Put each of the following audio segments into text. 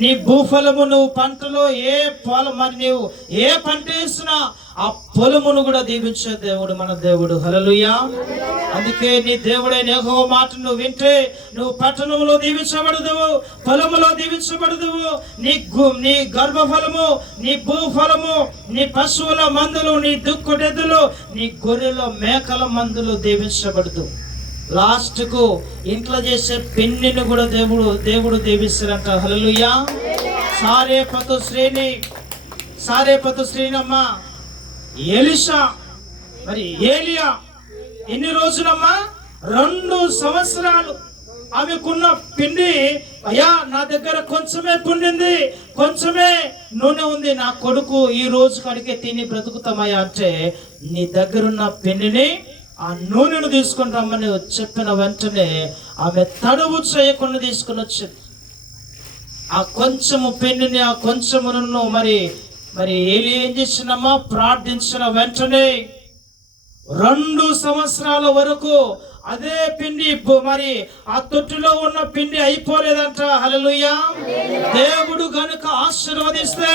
నీ భూఫలము, నువ్వు పంటలో ఏ పొలం, మరి నీవు ఏ పంట వేసినా ఆ పొలమును కూడా దీవించే దేవుడు మన దేవుడు. హల్లెలూయా. అందుకే నీ దేవుడైన యెహోవా మాట నువ్వు వింటే నువ్వు పట్టణంలో దీవించబడదువు, పొలములో దీవించబడదువు. నీ గర్భఫలము, నీ భూఫలము, నీ పశువుల మందులు, నీ దుక్కుడెద్దులు, నీ గొర్రెల మేకల మందులు దీవించబడదు. లాస్ట్ కు ఇంట్లో చేసే పెన్నిని కూడా దేవుడు దీవిస్తారంట. హల్లెలూయా. సారేపతు శ్రేణమ్మ ఎలీషా, మరి ఏలియా ఎన్ని రోజులమ్మా? 2 సంవత్సరాలు. ఆమెకున్న పిండి, అయ్యా నా దగ్గర కొంచెమే పుండింది, కొంచెమే నూనె ఉంది, నా కొడుకు ఈ రోజు కడికే తిని బ్రతుకుతామయ్యా అంటే, నీ దగ్గరున్న పిండిని ఆ నూనెను తీసుకొని రమ్మని చెప్పిన వెంటనే ఆమె తడువు చేయకుండా తీసుకుని వచ్చింది. ఆ కొంచెము పెన్నుని, ఆ కొంచెమును మరి ఏలి ఏం చేసిందమ్మా? ప్రార్థించిన వెంటనే 2 సంవత్సరాల వరకు అదే పిండి, మరి ఆ తొట్టులో ఉన్న పిండి అయిపోలేదంట. హల్లెలూయా. దేవుడు గనుక ఆశీర్వదిస్తే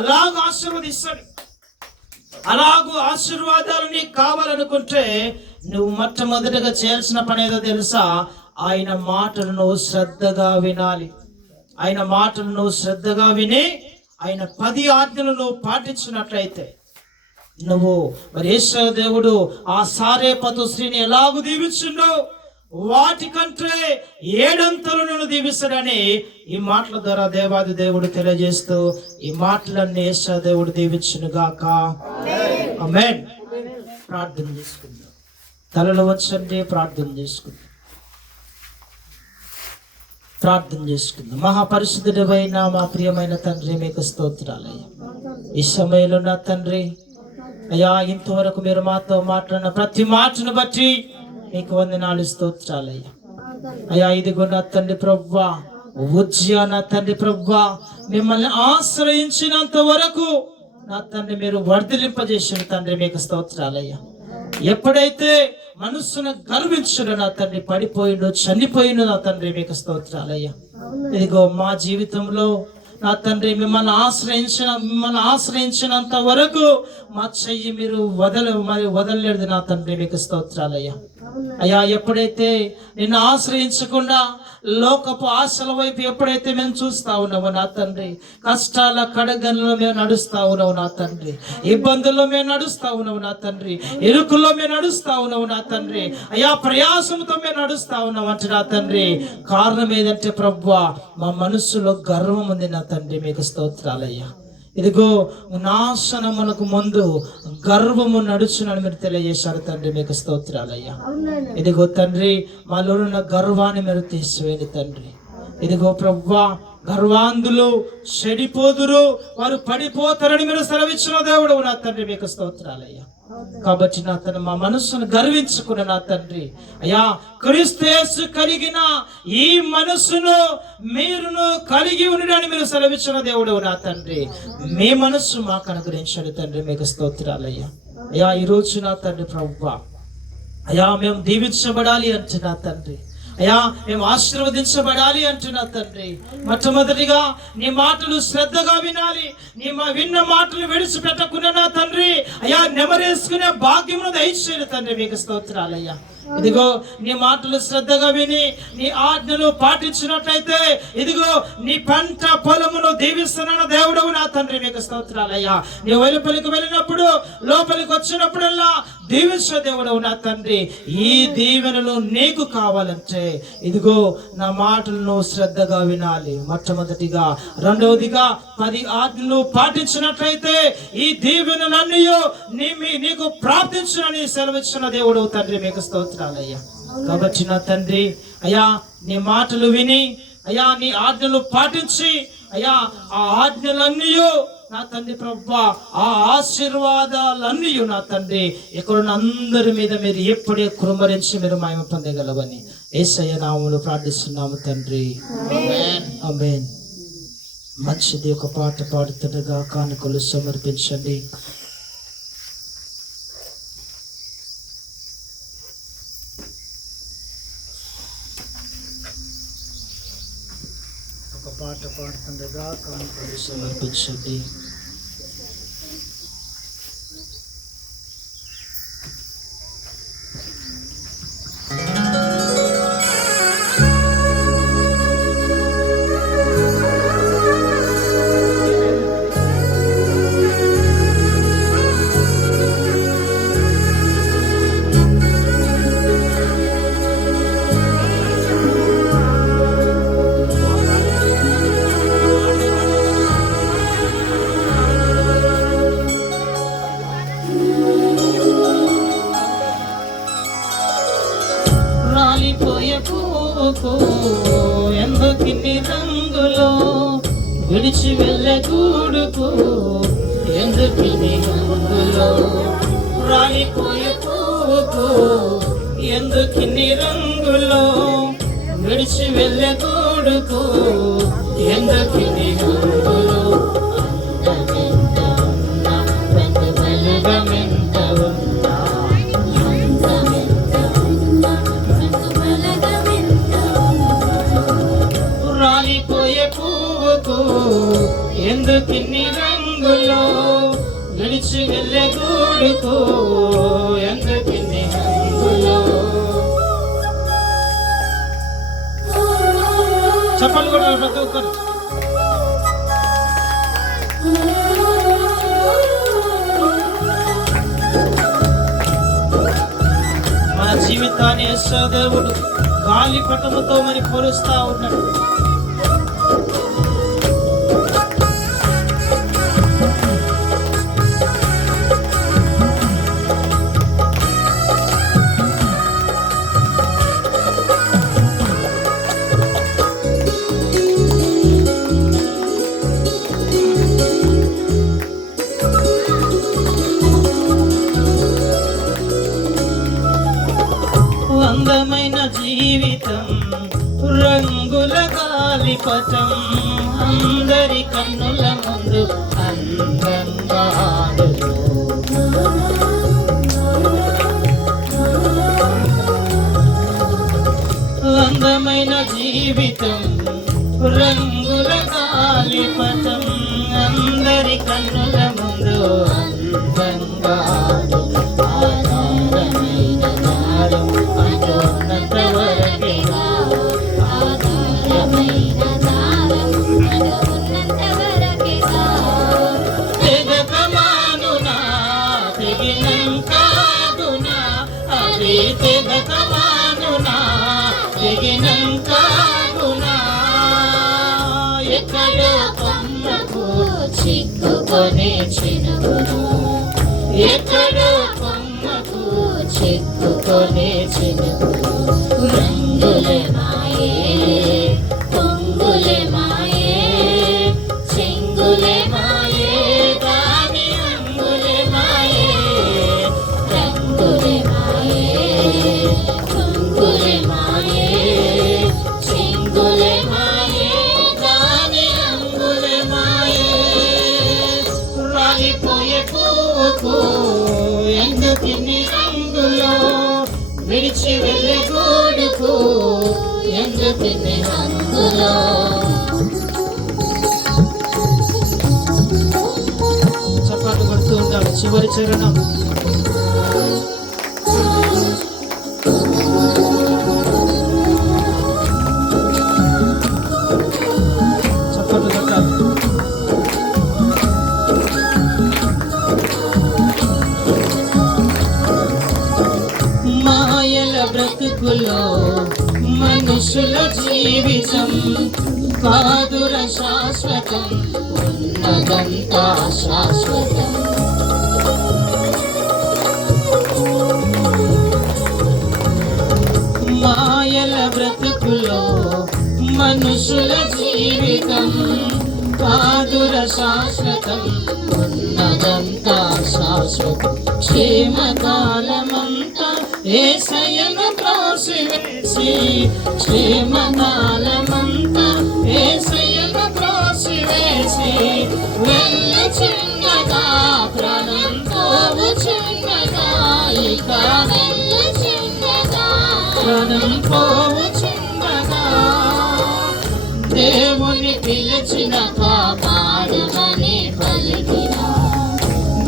అలాగ ఆశీర్వదిస్తాడు. అలాగూ ఆశీర్వాదాలు నీకు కావాలనుకుంటే నువ్వు మొట్టమొదటిగా చేయాల్సిన పని ఏదో తెలుసా? ఆయన మాటలు నువ్వు శ్రద్ధగా వినాలి. ఆయన మాటలు నువ్వు శ్రద్ధగా విని ఆయన 10 ఆజ్ఞలు నువ్వు పాటించినట్లయితే నువ్వు మరి యేసు దేవుడు ఆ సారేపతు స్త్రీని ఎలాగూ దీవించిండో వాటికంటే 7 అంతలు నేను దీవిస్తాడని ఈ మాటల ద్వారా దేవాది దేవుడు తెలియజేస్తూ ఈ మాటలన్నీ యేసు దేవుడు దీవించును గాక. ఆమేన్. ప్రార్థన చేసుకుందాం. తలలు వంచండి, ప్రార్థన చేసుకుందాం. మహాపరిశుద్ధుడైన మా ప్రియమైన తండ్రి, మీకు స్తోత్రాలయ్యా. ఈ సమయంలో నా తండ్రి అయ్యా, ఇంతవరకు మీరు మాతో మాట్లాడిన ప్రతి మాటను బట్టి మీకు వందనాలు, స్తోత్రాలయ్యా. అయ్యా, ఇదిగో నా తండ్రి ప్రభువా, ఉజ్జయ నా తండ్రి ప్రభువా, మిమ్మల్ని ఆశ్రయించినంత వరకు నా తండ్రి మీరు వర్ధిలింపజేసిన తండ్రి, మీకు స్తోత్రాలయ్యా. ఎప్పుడైతే మనస్సును గర్వించుడు నా తండ్రి పడిపోయిండు, చనిపోయిండు నా తండ్రి, మీకు స్తోత్రాలయ్యా. ఇదిగో మా జీవితంలో నా తండ్రి మిమ్మల్ని ఆశ్రయించినంత వరకు మా చెయ్యి మీరు వదలలేదు నా తండ్రి, మీకు స్తోత్రాలయ్యా. అయ్యా, ఎప్పుడైతే నిన్ను ఆశ్రయించకుండా లోకపు ఆశల వైపు ఎప్పుడైతే మేము చూస్తా ఉన్నామో నా తండ్రి, కష్టాల కడగంలో మేము నడుస్తా ఉన్నావు నా తండ్రి, ఇబ్బందుల్లో మేము నడుస్తా ఉన్నావు నా తండ్రి, ఇరుకుల్లో మేము నడుస్తా ఉన్నావు నా తండ్రి, అయ్యా ప్రయాసంతో మేము నడుస్తా ఉన్నావు అంటే నా తండ్రి, కారణం ఏదంటే ప్రభువా, మా మనస్సులో గర్వం ఉంది నా తండ్రి, మీకు స్తోత్రాలయ్యా. ఇదిగో నాశనమునకు ముందు గర్వము నడుచునని మీరు తెలియజేశారు తండ్రి, మీకు స్తోత్రాలయ్యా. ఇదిగో తండ్రి, మాలో ఉన్న గర్వాన్ని మీరు తీసివేయండి తండ్రి. ఇదిగో ప్రభువా, గర్వాంధులు చెడిపోదురు, వారు పడిపోతారని మీరు సెలవిచ్చిన దేవుడు నా తండ్రి, మీకు స్తోత్రాలయ్యా. కాబట్టి నా తండ్రి, మా మనస్సును గర్వించుకున్న నా తండ్రి అయ్యా, క్రీస్తు యేసు కలిగిన ఈ మనస్సును మీరును కలిగి ఉండడాన్ని మీరు సెలవిచ్చిన దేవుడు నా తండ్రి, మీ మనస్సు మాకు అనుగ్రహించండి తండ్రి, మీకు స్తోత్రాలయ్యా. అయ్యా, ఈరోజు నా తండ్రి ప్రభువా, అయ్యా మేము దీవించబడాలి అంటే నా తండ్రి, అయ్యా మేము ఆశీర్వదించబడాలి అంటున్నా తండ్రి, మొట్టమొదటిగా నీ మాటలు శ్రద్ధగా వినాలి. విన్న మాటలు విడిచిపెట్టకుండా నా తండ్రి అయ్యా నెమరేసుకునే భాగ్యమును దయచేయండి తండ్రి, మీకు స్తోత్రాలయ్యా. ఇదిగో నీ మాటలు శ్రద్ధగా విని నీ ఆజ్ఞలు పాటించినట్లయితే ఇదిగో నీ పంట పొలమును దీవిస్తున్నాను దేవుడవు నా తండ్రి, మీకు స్తోత్రాలయ్యా. నీ వెలుపలికి వెళ్ళినప్పుడు లోపలికి వచ్చినప్పుడల్లా దీవించే దేవుడవు నా తండ్రి. ఈ దీవెనలు నీకు కావాలంటే ఇదిగో నా మాటలను శ్రద్ధగా వినాలి మొట్టమొదటిగా. రెండవదిగా 10 ఆజ్ఞలు పాటించినట్లయితే ఈ దీవెనలన్నీ నీకు ప్రార్థించునని సెలవిచ్చిన దేవుడవు తండ్రి, మీకు స్తోత్రాలయ్యా. కాబట్టి నా తండ్రి అయ్యా, నీ మాటలు విని అయ్యా నీ ఆజ్ఞలు పాటించి అయ్యా ఆ ఆజ్ఞలన్నీ నా తండ్రి ప్రభువా, ఆ ఆశీర్వాదాలన్నీ నా తండ్రి ఇక్కడున్న అందరి మీద మీరు ఎప్పుడే కుమ్మరించి మీరు మహిమ పొందగలవని యేసయ్య నామములో ప్రార్థిస్తున్నాము తండ్రి. ఆమేన్, ఆమేన్. మంచిది, ఒక పాట పాడుతుండగా కానుకలు సమర్పించండి. ఒక పాట పాడుతా ఉండగా సమర్పించండి. రాలిపోయే పువ్వుకు ఎందుకిన్ని రంగులో, విడిచి వెళ్ళే గూడుకు ఎందుకిన్ని రంగులో. రాలిపోయే పువ్వుకు ఎందుకిన్ని రంగులో, విడిచి వెళ్ళే గూడుకు ఎందుకిన్ని రంగులో. రాలిపోయే పువ్వుకు ఎందుకిన్ని రంగులో, విడిచి వెళ్ళే గూడుకు ఎందుకిన్ని రంగులో. చెప్పండి కూడా ప్రతి ఒక్కరు. మన జీవితాన్ని యేసుదేవుడు గాలిపటముతో మరి పోలుస్తా ఉన్నాడు. అందమైన జీవితం రంగుల గాలిపటం, అందరి కన్నుల ముందు అందంగా ఆడును. అందమైన జీవితం రంగుల గాలిపటం, అందరి కన్నుల ముందు అందంగా ఆడును. ఎక్కడో కొమ్మకు చిక్కుకొనే చినుకును, ఎక్కడో కొమ్మకు చిక్కుకొనే చినుకును. రంగులే మాయే, పొంగులే మాయే, చెంగులే మాయే, దాని రంగులే మాయే. రంగులే మాయే, పొంగులే మాయే, చెంగులే మాయే, దాని రంగులే మాయే. రాలిపోయే పువ్వుకు ఎందుకిన్ని రంగులో, విడిచి వెళ్ళే గూడుకు ఎందుకిన్ని రంగులో. చప్పట్లు కొడుతూ ఉంటారు. చివరి చరణం. చప్పట్లు కొట్టాలి. మాయల బ్రతుకులో మనుషుల జీవితం కాదుర శాశ్వతం, ఉన్నదంతా శాశ్వతం. మాయల బ్రతుకులో మనుషుల జీవితం కాదుర శాశ్వతం, ఉన్నదంతా శాశ్వతం. క్షేమకాలమంతా యేసయ్యను త్రోసివేసి, క్షేమకాలమంతా యేసయ్యను త్రోసివేసి, వెళ్ళుచున్నగా ప్రాణం పోవుచున్నగా, ఇక వెళ్ళుచున్నగా ప్రాణం పోవుచున్నగా. దేవునికి పిలిచిన కాపాడమని పలికినా,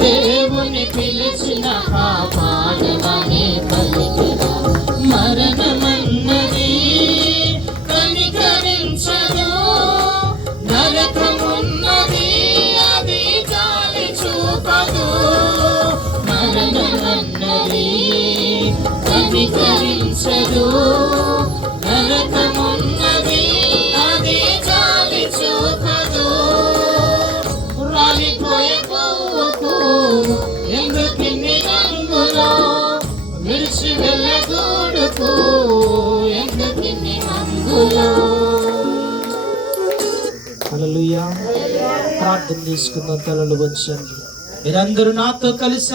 దేవుని పిలిచిన కాపాడమని పలికినా, మరణమన్నది కనికరించదు, నరకమున్నది అది జాలి చూపదు. మరణమన్నది కనికరించదు, నరకమున్నది అది జాలి చూపదు. రాలిపోయే పువ్వుకు ఎందుకిన్ని రంగులో, విడిచి వెళ్ళగూడుకు ఎందుకిన్ని మంగులో. హల్లెలూయా. ప్రార్థన చేసుకుందాం. తలలు వంచండి. మీరందరూ నాతో కలిసి